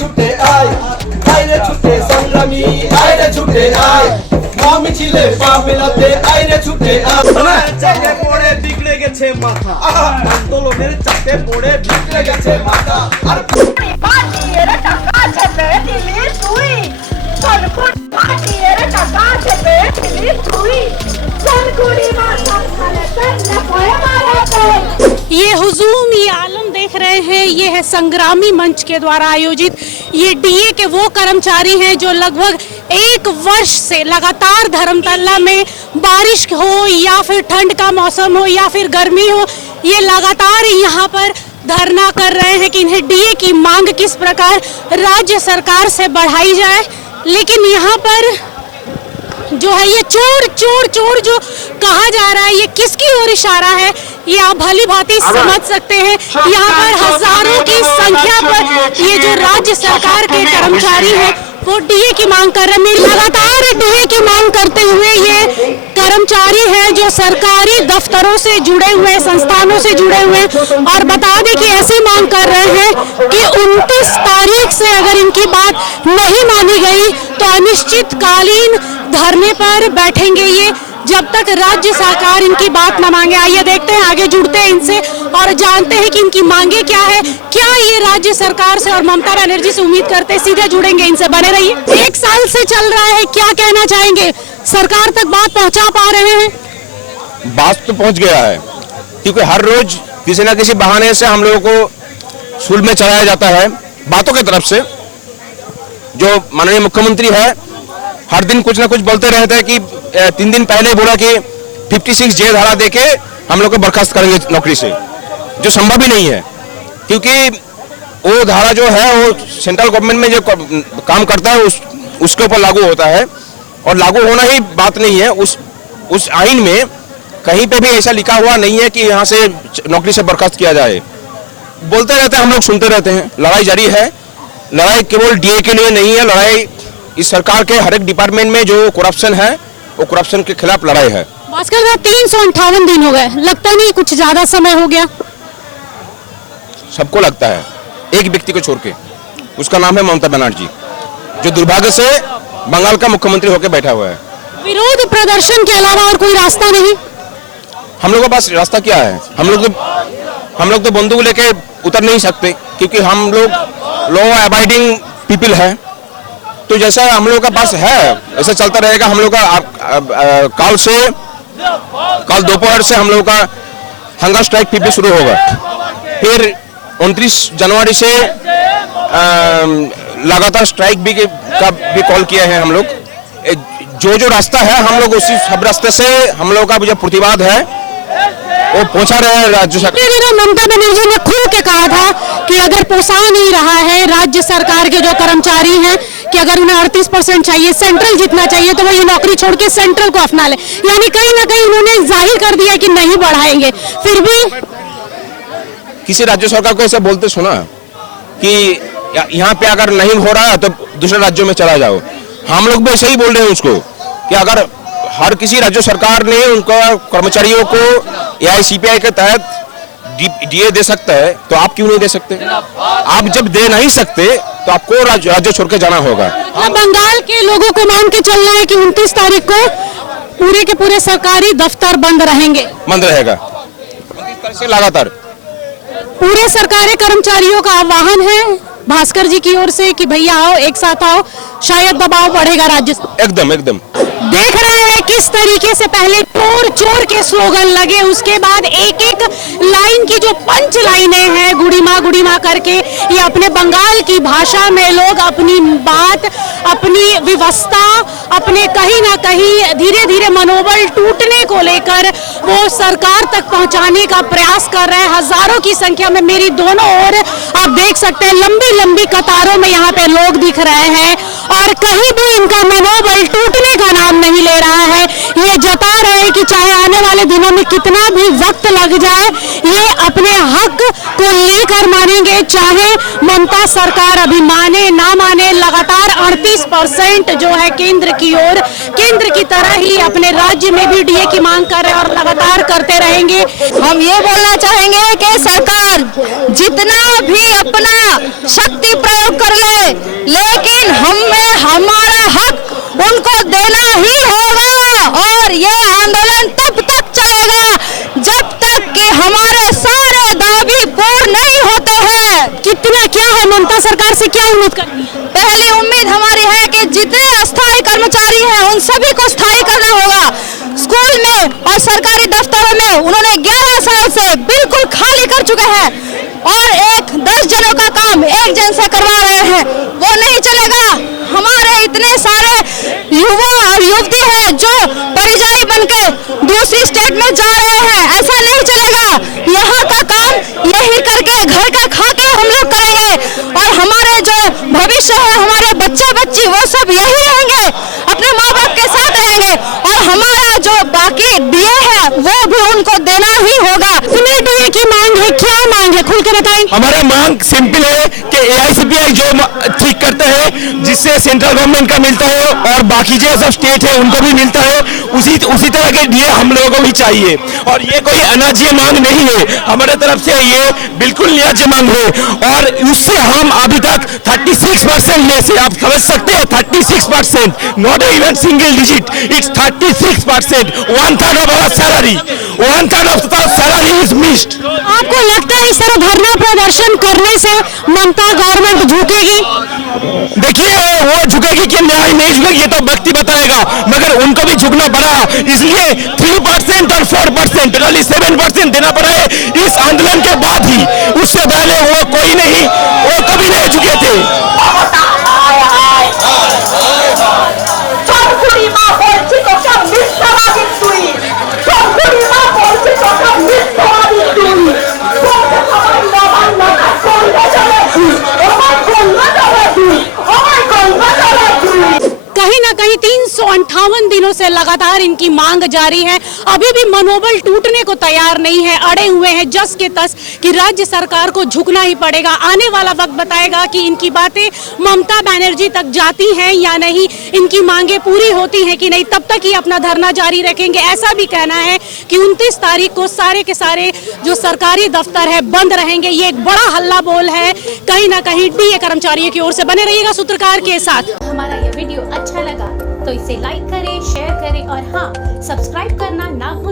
ছুটে আয় আইরে ছুটে সংগ্রামী আইরে ছুটে আয় মিছিলে পা মেলাতে আইরে ছুটে আয় চাপে পড়ে বিগড়ে গেছে মাথা আন্দোলনের চাপে পড়ে বিগড়ে গেছে মাথা আর পাটির টাকা ছেপে দিলি তুই সনকুড়ি পাটির টাকা ছেপে দিলি তুই সনকুড়ি মাথা খালেতে না পয়ে মারাতে। ये हुजूम, ये आलम देख रहे हैं, ये है संग्रामी मंच के द्वारा आयोजित। ये डीए के वो कर्मचारी हैं जो लगभग 1 वर्ष से लगातार धर्मतला में बारिश हो या फिर ठंड का मौसम हो या फिर गर्मी हो, ये लगातार यहाँ पर धरना कर रहे हैं कि इन्हें डीए की मांग किस प्रकार राज्य सरकार से बढ़ाई जाए। लेकिन यहाँ पर जो है ये चोर चोर चोर जो कहा जा रहा है, ये किसकी ओर इशारा है ये आप भली भांति समझ सकते हैं। यहाँ पर हजारों की संख्या पर ये जो राज्य सरकार के कर्मचारी हैं वो डीए की मांग कर रहे हैं। लगातार डीए की मांग करते हुए ये कर्मचारी हैं जो सरकारी दफ्तरों से जुड़े हुए, संस्थानों से जुड़े हुए, और बता दें कि ऐसी मांग कर रहे हैं कि 29 तारीख से अगर इनकी बात नहीं मानी गई तो अनिश्चितकालीन धरने पर बैठेंगे ये, जब तक राज्य सरकार इनकी बात न मांगे। आइए देखते हैं, आगे जुड़ते हैं इनसे और जानते हैं कि इनकी मांगे क्या है, क्या ये राज्य सरकार से और ममता बनर्जी से उम्मीद करते हैं। सीधे जुड़ेंगे इनसे, बने रहिए। 1 साल से चल रहा है, क्या कहना चाहेंगे? सरकार तक बात पहुंचा पा रहे हैं? बात तो पहुंच गया है, क्योंकि हर रोज किसी न किसी बहाने से हम लोगों को स्कूल में चलाया जाता है बातों की तरफ से। जो माननीय मुख्यमंत्री है हर दिन कुछ न कुछ बोलते रहते हैं कि 3 दिन पहले बोला कि 56 जे धारा देके हम लोग को बर्खास्त करेंगे नौकरी से, जो संभव ही नहीं है, क्योंकि वो धारा जो है वो सेंट्रल गवर्नमेंट में जो काम करता है उसके ऊपर लागू होता है, और लागू होना ही बात नहीं है। उस आइन में कहीं पे भी ऐसा लिखा हुआ नहीं है कि यहाँ से नौकरी से बर्खास्त किया जाए। बोलते रहते हैं, हम लोग सुनते रहते हैं। लड़ाई जारी है, लड़ाई केवल डीए के लिए नहीं है, लड़ाई इस सरकार के हर एक डिपार्टमेंट में जो करप्शन है वो करप्शन के खिलाफ लड़ाई है। भास्कर साहब, 358 दिन हो गए, लगता नहीं कुछ ज्यादा समय हो गया? सबको लगता है, एक व्यक्ति को छोड़ के, उसका नाम है ममता बनर्जी, जो दुर्भाग्य से बंगाल का मुख्यमंत्री होकर बैठा हुआ है। विरोध प्रदर्शन के अलावा और कोई रास्ता नहीं? हम लोगों के पास रास्ता क्या है? हम लोग तो बंदूक लेके उतर नहीं सकते, क्योंकि हम लोग लॉ अबाइडिंग पीपल है। तो जैसा हम लोगों का पास है ऐसा चलता रहेगा। हम लोग का कल दोपहर से हम लोगों का हंगर स्ट्राइक भी शुरू होगा। फिर 29 जनवरी से लगातार स्ट्राइक का भी कॉल किया है हम लोग। जो रास्ता है हम लोग उसी सब रास्ते से हम लोग का जो प्रतिवाद है वो पहुंचा रहे हैं राज्य सरकार। ममता बनर्जी ने खुल के कहा था कि अगर पोसा नहीं रहा है राज्य सरकार के जो कर्मचारी हैं कि अगर उन्हें 38% चाहिए, सेंट्रल जितना चाहिए, तो वो ये नौकरी छोड़ के सेंट्रल को अपना ले। यानी कहीं ना कहीं उन्होंने जाहिर कर दिया कि नहीं बढ़ाएंगे। फिर भी किसी राज्य सरकार को ऐसा बोलते सुना कि यहाँ पे अगर नहीं हो रहा तो दूसरे राज्यों में चला जाओ। हम लोग भी ऐसे ही बोल रहे हैं उसको कि अगर हर किसी राज्य सरकार ने उनका कर्मचारियों को एआईसीपीआई के तहत डीए दे सकता है तो आप क्यों नहीं दे सकते? आप जब दे नहीं सकते तो आपको राज्य छोड़ के जाना होगा। बंगाल के लोगों को मान के चलना है कि 29 तारीख को पूरे के पूरे सरकारी दफ्तर बंद रहेंगे, बंद रहेगा 29 तारीख से लगातार। पूरे सरकारी कर्मचारियों का आह्वान है भास्कर जी की ओर से कि भैया आओ, एक साथ आओ, शायद दबाव बढ़ेगा राज्य। एकदम देख रहे हैं किस तरीके से पहले चोर चोर के स्लोगन लगे, उसके बाद एक एक लाइन की जो पंच लाइनें हैं गुड़ी माँ करके, ये अपने बंगाल की भाषा में लोग अपनी बात, अपनी व्यवस्था, अपने कहीं ना कहीं धीरे धीरे मनोबल टूटने को लेकर वो सरकार तक पहुंचाने का प्रयास कर रहे हैं। हजारों की संख्या में मेरी दोनों ओर आप देख सकते हैं लंबी लंबी कतारों में यहाँ पे लोग दिख रहे हैं और कहीं भी इनका मनोबल टूटने का नाम नहीं ले रहा है। ये जता रहे हैं कि चाहे आने वाले दिनों में कितना भी वक्त लग जाए ये अपने हक को लेकर मानेंगे, चाहे ममता सरकार अभी माने ना माने। लगातार 38% जो है केंद्र की ओर, केंद्र की तरह ही अपने राज्य में भी डीए की मांग कर रहे हैं और लगातार करते रहेंगे। हम ये बोलना चाहेंगे कि सरकार जितना भी अपना शक्ति प्रयोग कर ले, लेकिन हमें हमारा हक उनको देना ही होगा। और ये आंदोलन तब तक चलेगा जब तक कि हमारे सारे दावे पूर्ण नहीं होते हैं। कितना क्या है, ममता सरकार से क्या उम्मीद करनी है? पहली उम्मीद हमारी है कि जितने अस्थायी कर्मचारी हैं उन सभी को स्थायी करना होगा। स्कूल में और सरकारी दफ्तरों में उन्होंने 11 साल से बिल्कुल खाली कर चुके हैं और 10 जनों का काम 1 जन से करवा रहे हैं, वो नहीं चलेगा। हमारे इतने सारे युवा और युवती हैं जो परिजाई बनके दूसरी स्टेट में जा रहे हैं, ऐसा नहीं चलेगा। यहाँ का काम यही करके घर का खा के हम लोग करेंगे और हमारे जो भविष्य है, हमारे बच्चे बच्ची वो सब यही रहेंगे, अपने माँ बाप के साथ रहेंगे और हमारा जो बाकी डीए है वो भी उनको देना ही होगा। तुम्हें डीए की मांग है, क्या मांग है, खुल के बताएं। हमारा मांग सिंपल है कि AICPI जो ठीक करते हैं, जिससे सेंट्रल गवर्नमेंट का मिलता है और बाकी जो सब स्टेट है उनको भी मिलता है, उसी तरह के डीए हम लोगों को भी चाहिए। और ये कोई अनाज्य मांग नहीं है, हमारे तरफ से ये बिल्कुल न्याज्य मांग है। और उससे हम अभी तक 36% में से, आप समझ सकते हैं 36%, not even single digit, it's 36%, 1/3 of our salary, 1/3 of the salary is missed। आपको लगता है इस तरह धरना प्रदर्शन करने से ममता गवर्नमेंट झुकेगी? देखिए, वो झुकेगी कि नहीं झुकेगी ये तो वक्त ही बताएगा, मगर उनको भी झुकना पड़ा, इसलिए 3% और 4%, टोटली 7% देना पड़ा है इस आंदोलन के बाद ही। उससे पहले वो कोई नहीं, वो कभी नहीं झुके थे। कहीं ना कहीं 358 दिनों से लगातार इनकी मांग जारी है। अभी भी मनोबल टूटने को तैयार नहीं है, अड़े हुए हैं जस के तस कि राज्य सरकार को झुकना ही पड़ेगा। आने वाला वक्त बताएगा कि इनकी बातें ममता बनर्जी तक जाती हैं या नहीं, इनकी मांगे पूरी होती हैं कि नहीं। तब तक ही अपना धरना जारी रखेंगे। ऐसा भी कहना है कि 29 तारीख को सारे के सारे जो सरकारी दफ्तर है बंद रहेंगे। ये एक बड़ा हल्ला बोल है कहीं ना कहीं डीए कर्मचारियों की ओर से। बने रहिएगा सूत्रकार के साथ। हमारा यह वीडियो अच्छा लगा तो इसे लाइक करें, शेयर करें और हाँ, सब्सक्राइब करना ना भूलें।